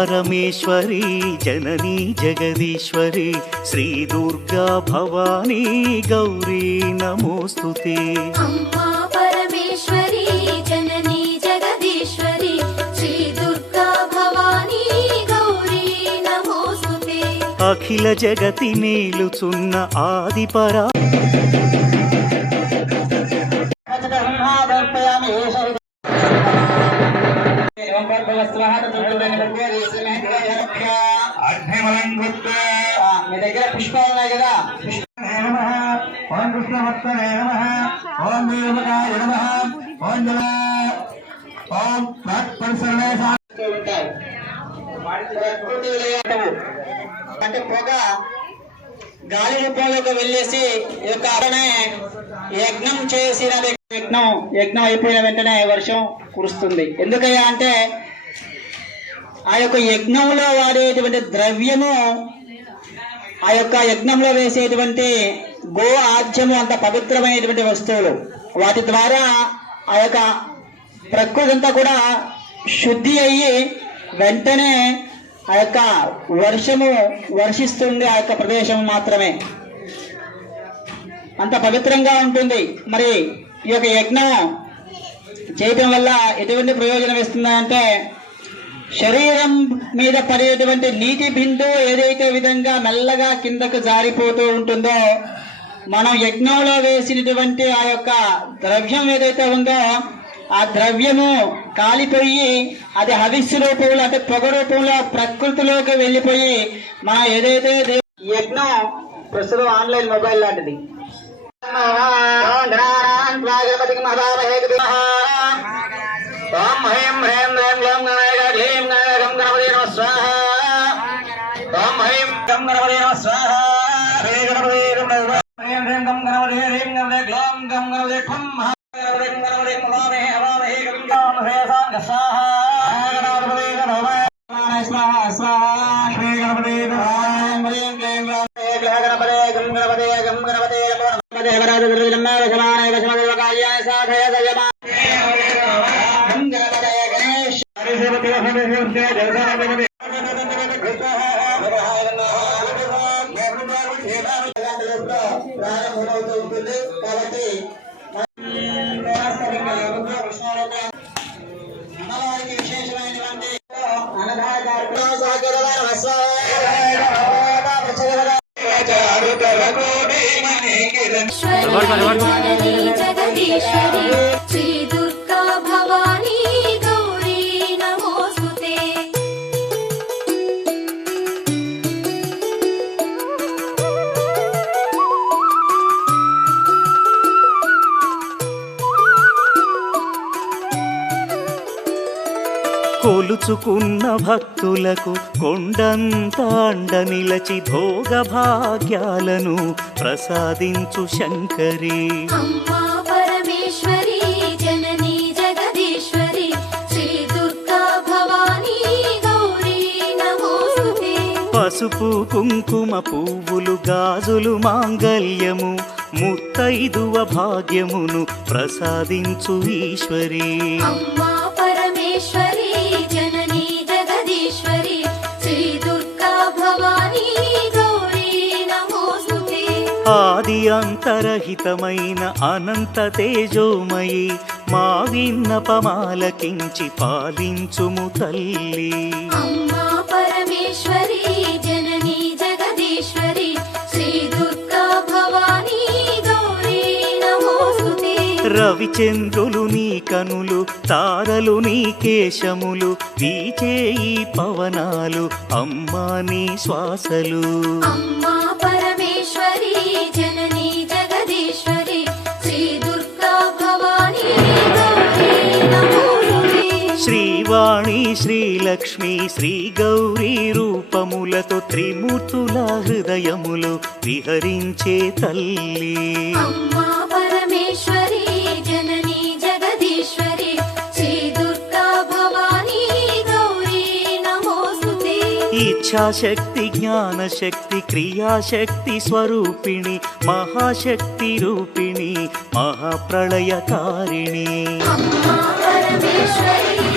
పరమేశ్వరి జననీ జగదీశ్వరి శ్రీ దుర్గా భవానీ గౌరీ నమోస్తుతే. అమ్మా పరమేశ్వరి జననీ జగదీశ్వరి శ్రీ దుర్గా భవానీ గౌరీ అఖిల జగతి నేలుచున్న ఆది ఓం వీరమకాయ ఓం జల ఓం తత్పరిసరణే ప్రకృతి అంటే పొగ గాలి రూపంలోకి వెళ్ళేసి ఈ యొక్క యజ్ఞం చేసిన యజ్ఞం యజ్ఞం అయిపోయిన వెంటనే వర్షం కురుస్తుంది. ఎందుకయ్యా అంటే ఆ యొక్క యజ్ఞంలో వాడేటువంటి ద్రవ్యము ఆ యొక్క యజ్ఞంలో వేసేటువంటి గో ఆజ్యము అంత పవిత్రమైనటువంటి వస్తువులు. వాటి ద్వారా ఆ యొక్క ప్రకృతి అంతా కూడా శుద్ధి అయ్యి వెంటనే ఆ యొక్క వర్షము వర్షిస్తుంది ఆ యొక్క ప్రదేశం మాత్రమే. అంత పవిత్రంగా ఉంటుంది. మరి ఈ యొక్క యజ్ఞం చేయటం వల్ల ఎటువంటి ప్రయోజనం ఇస్తుందంటే శరీరం మీద పడేటువంటి నీటి బిందు ఏదైతే విధంగా మెల్లగా కిందకు జారిపోతూ ఉంటుందో మనం యజ్ఞంలో వేసినటువంటి ఆ యొక్క ద్రవ్యం ఏదైతే ఉందో ఆ ద్రవ్యము కాలిపోయి అది హవిస్సు రూపంలో అంటే పొగ రూపంలో ప్రకృతిలోకి వెళ్ళిపోయి మనం ఏదైతే యజ్ఞం ప్రస్తుతం ఆన్లైన్ మొబైల్ లాంటిది. స్వాహ. ङ्गं కాబట్టి అమ్మవారికి విశేషమైనటువంటి అన్నదాన కొలుచుకున్న భక్తులకు కొండంత అండ నిలచి భోగ భాగ్యాలను ప్రసాదించు శంకరి. పసుపు కుంకుమ పువ్వులు గాజులు మాంగల్యము ముత్తైదువ భాగ్యమును ప్రసాదించు ఈశ్వరి. అమ్మా పరమేశ్వరి ఆది అంతరహితమైన అనంత తేజోమయి మా విన్నపమాలకించి పాలించుము తల్లి. అమ్మా పరమేశ్వరి జననీ జగదీశ్వరి శ్రీ దుర్గా భవానీ గౌరీ నమోస్తుతే. రవిచంద్రులు నీ కనులు తారలు నీ కేశములు వీచే ఈ పవనాలు అమ్మా నీ శ్వాసలు. అమ్మా శ్రీలక్ష్మి శ్రీ గౌరీ రూపములతో త్రిమూర్తుల హృదయములు విహరించే తల్లి. అమ్మా పరమేశ్వరి జననీ జగదీశ్వరి శ్రీ దుర్గా భవానీ గౌరీ నమోస్తుతే. ఇచ్ఛాశక్తి జ్ఞానశక్తి క్రియాశక్తి స్వరూపిణి మహాశక్తి రూపిణి మహాప్రళయకారిణి. పరమేశ్వరి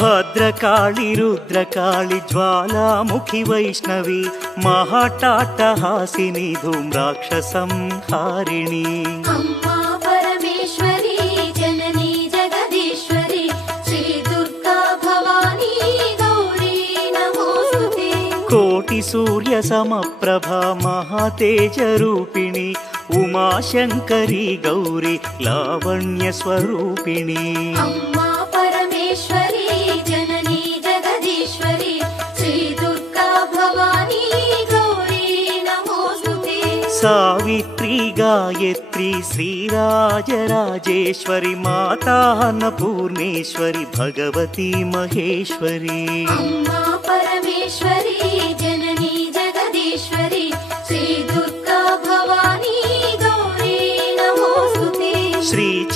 భద్రకాళి రుద్రకాళి జ్వాలాముఖి వైష్ణవి మహాటాటహాసిని ధూమ్రాక్ష హారిణి కోటి సూర్య సమప్రభ మహాతేజ రూపిణి ఉమాశంకరి గౌరి లావణ్య స్వరూపిణి. పరమేశ్వరి జననీ జగదీశ్వరి శ్రీ దుర్గా భవానీ గౌరీ నమోస్తుతే సావిత్రి గాయత్రి శ్రీరాజరాజేశ్వరి మాతాన్నపూర్ణేశ్వరి భగవతి మహేశ్వరి. పరమేశ్వరి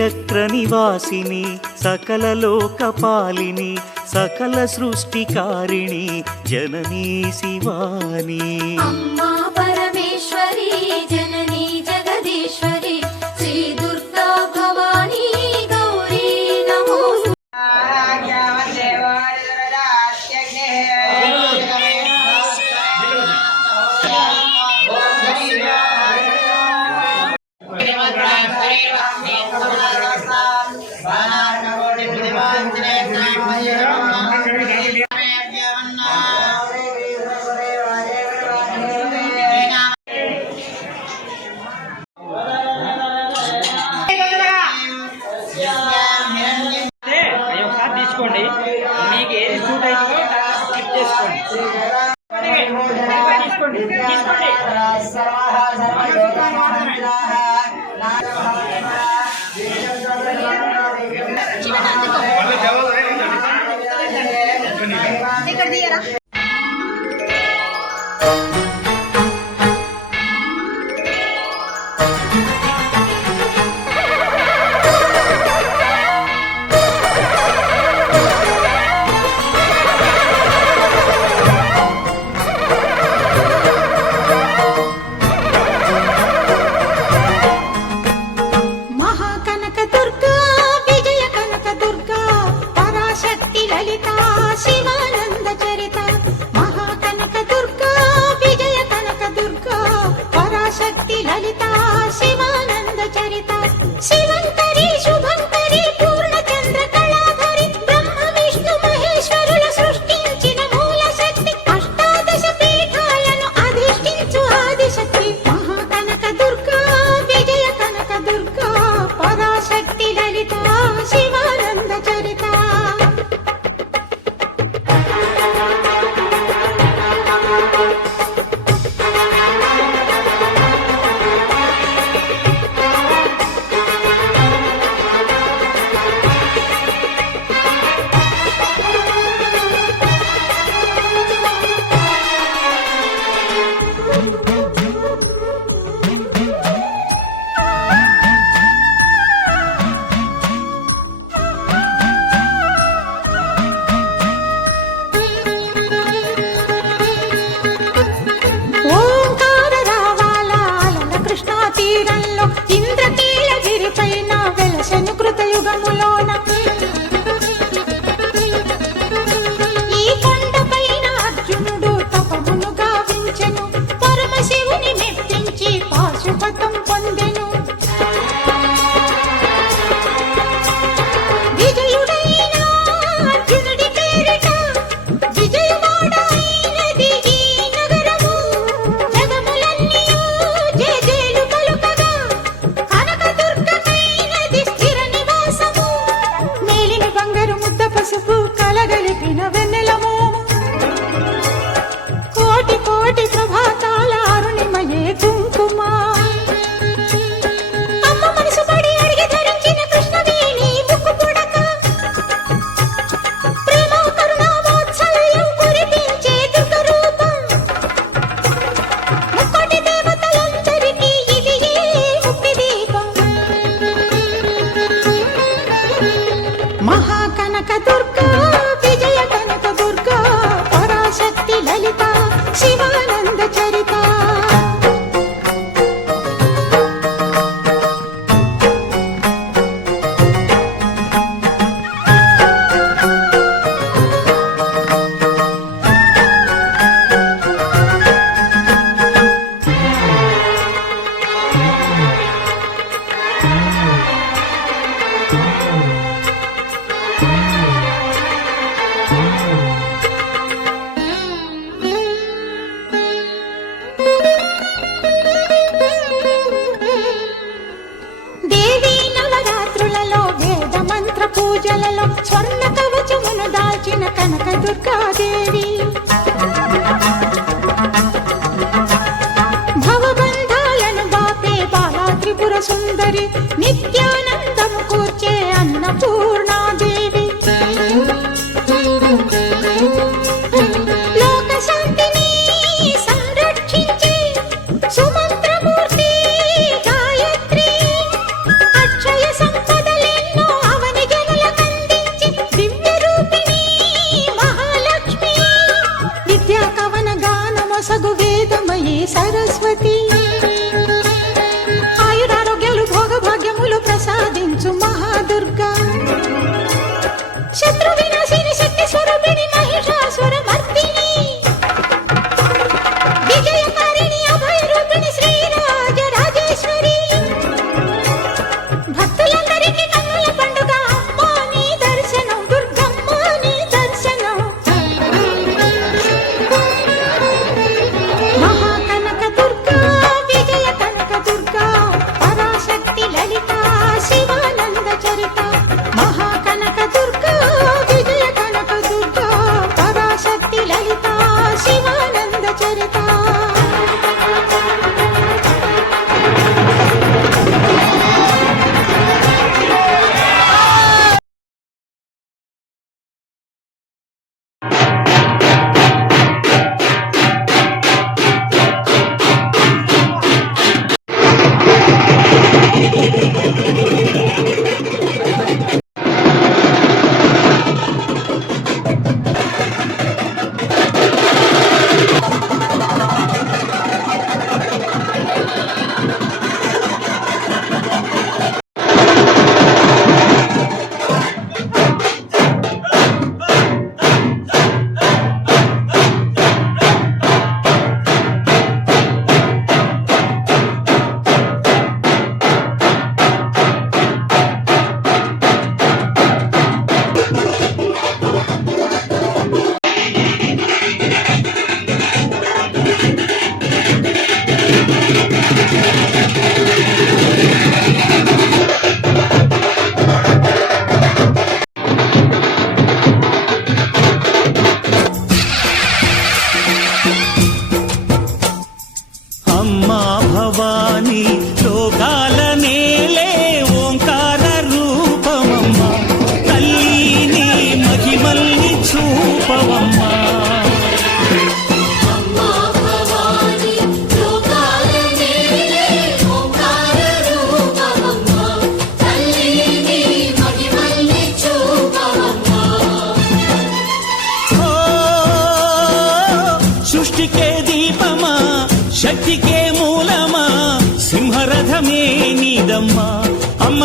త్రిచక్ర నివాసిని సకల లోకపాలిని సకల సృష్టికారిణి జననీ శివాని. అమ్మా తీసుకోండి. తీసుకోండి. तेरी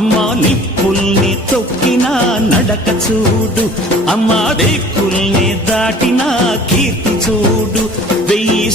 అమ్మా నిప్పుల్ని తొక్కిన నడక చూడు. అమ్మా రేకుల్ని దాటిన కీర్తి చూడు. వెయ్యి